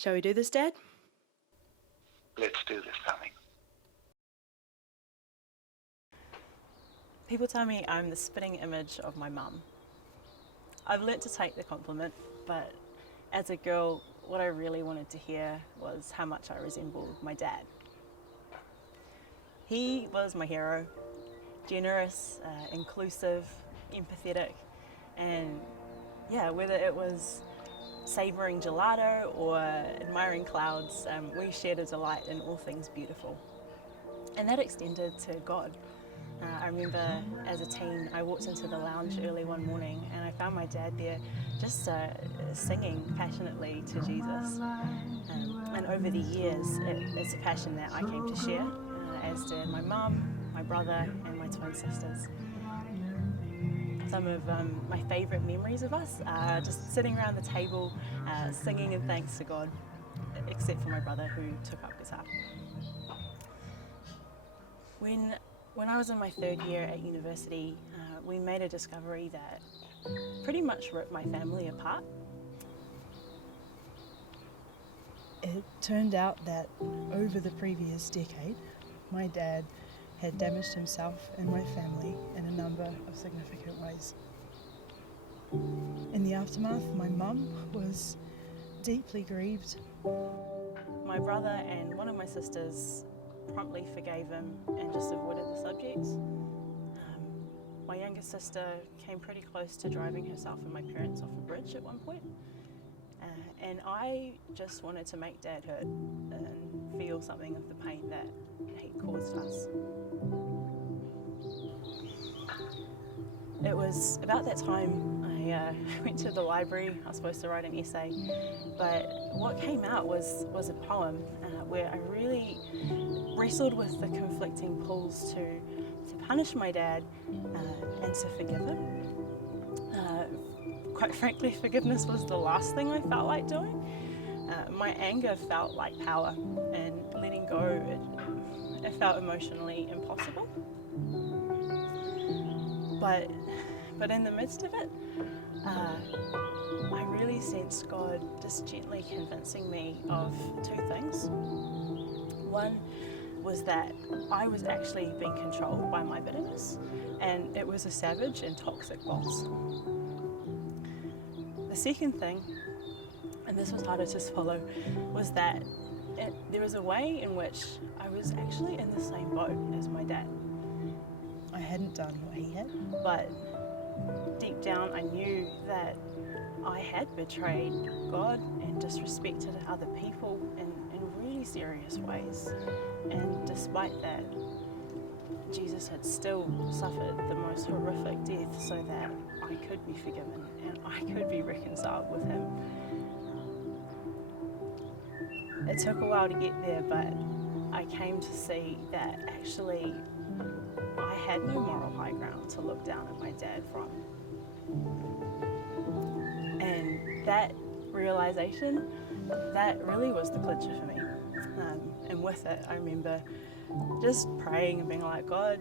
Shall we do this, Dad? Let's do this, darling. People tell me I'm the spitting image of my mum. I've learnt to take the compliment, but as a girl, what I really wanted to hear was how much I resembled my dad. He was my hero, generous, inclusive, empathetic, and whether it was savouring gelato or admiring clouds, we shared a delight in all things beautiful. And that extended to God. I remember as a teen, I walked into the lounge early one morning and I found my dad there just singing passionately to Jesus. And over the years, it's a passion that I came to share, as did my mum, my brother, and my twin sisters. Some of my favourite memories of us are just sitting around the table singing in thanks to God, except for my brother who took up guitar. When I was in my third year at university, we made a discovery that pretty much ripped my family apart. It turned out that over the previous decade, my dad had damaged himself and my family in a number of significant ways. In the aftermath, my mum was deeply grieved. My brother and one of my sisters promptly forgave him and just avoided the subject. My younger sister came pretty close to driving herself and my parents off a bridge at one point. And I just wanted to make Dad hurt and feel something of the pain that he caused us. It was about that time I went to the library. I was supposed to write an essay, but what came out was a poem where I really wrestled with the conflicting pulls to punish my dad and to forgive him. Quite frankly, forgiveness was the last thing I felt like doing. My anger felt like power, and letting go, it felt emotionally impossible. But in the midst of it, I really sensed God just gently convincing me of two things. One was that I was actually being controlled by my bitterness, and it was a savage and toxic boss. The second thing, and this was harder to swallow, was that there was a way in which I was actually in the same boat as my dad. I hadn't done what he had, but deep down I knew that I had betrayed God and disrespected other people in really serious ways. And despite that, Jesus had still suffered the most horrific death so that I could be forgiven and I could be reconciled with him. It took a while to get there, but I came to see that actually I had no moral high ground to look down at my dad from. And that realization, that really was the clincher for me. And with it, I remember just praying and being like, God,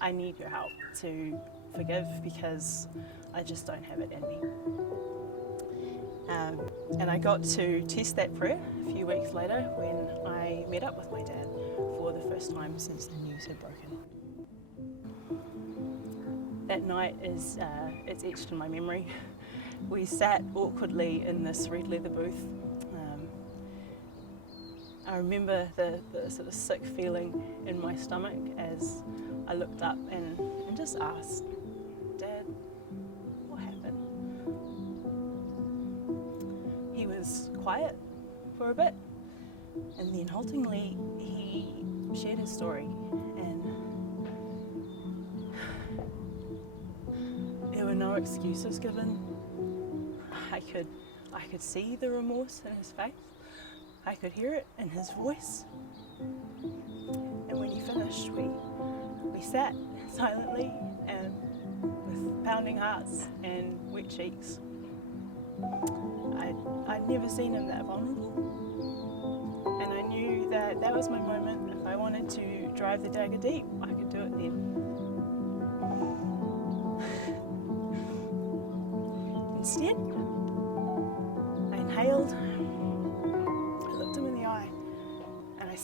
I need your help to forgive because I just don't have it in me. And I got to test that prayer a few weeks later when I met up with my dad for the first time since the news had broken. That night it's etched in my memory. We sat awkwardly in this red leather booth. I remember the sort of sick feeling in my stomach as I looked up and just asked, Dad, what happened? He was quiet for a bit, and then haltingly he shared his story, and there were no excuses given. I could see the remorse in his face. I could hear it in his voice. And when he finished, we sat silently and with pounding hearts and wet cheeks. I'd never seen him that vulnerable. And I knew that that was my moment. If I wanted to drive the dagger deep, I could do it then. Instead, I inhaled,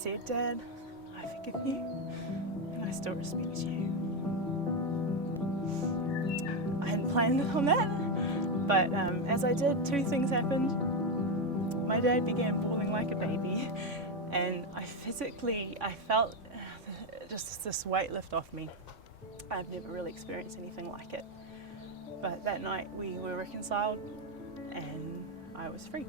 said, "Dad, I forgive you, and I still respect you." I hadn't planned on that, but as I did, two things happened. My dad began bawling like a baby, and I felt just this weight lift off me. I've never really experienced anything like it. But that night we were reconciled and I was free.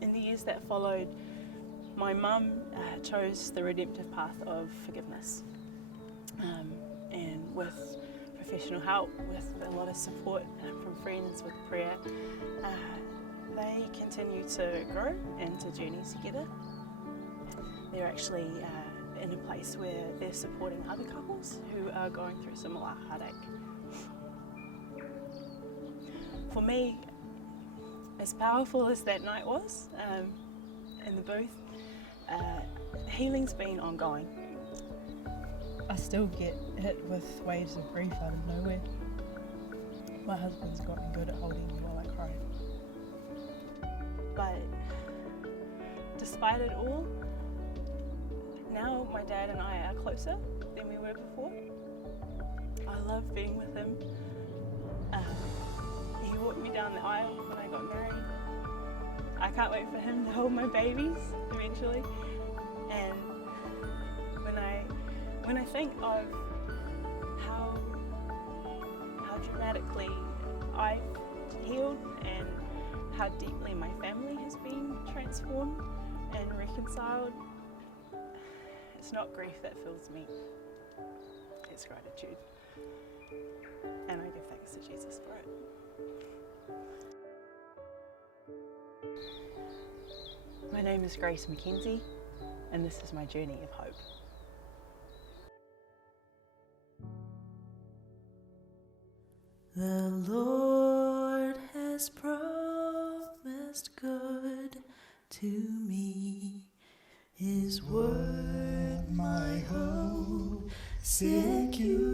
In the years that followed, my mum chose the redemptive path of forgiveness. And with professional help, with a lot of support from friends, with prayer, they continue to grow and to journey together. They're actually in a place where they're supporting other couples who are going through similar heartache. For me, as powerful as that night was in the booth, healing's been ongoing. I still get hit with waves of grief out of nowhere. My husband's gotten good at holding me while I cry. But despite it all, now my dad and I are closer than we were before. I love being with him. He walked me down the aisle when I got married. I can't wait for him to hold my babies eventually. And when I think of how dramatically I've healed and how deeply my family has been transformed and reconciled, it's not grief that fills me, it's gratitude. And I give thanks to Jesus for it. My name is Grace Mackenzie, and this is my journey of hope. The Lord has promised good to me. His word, my hope, secure.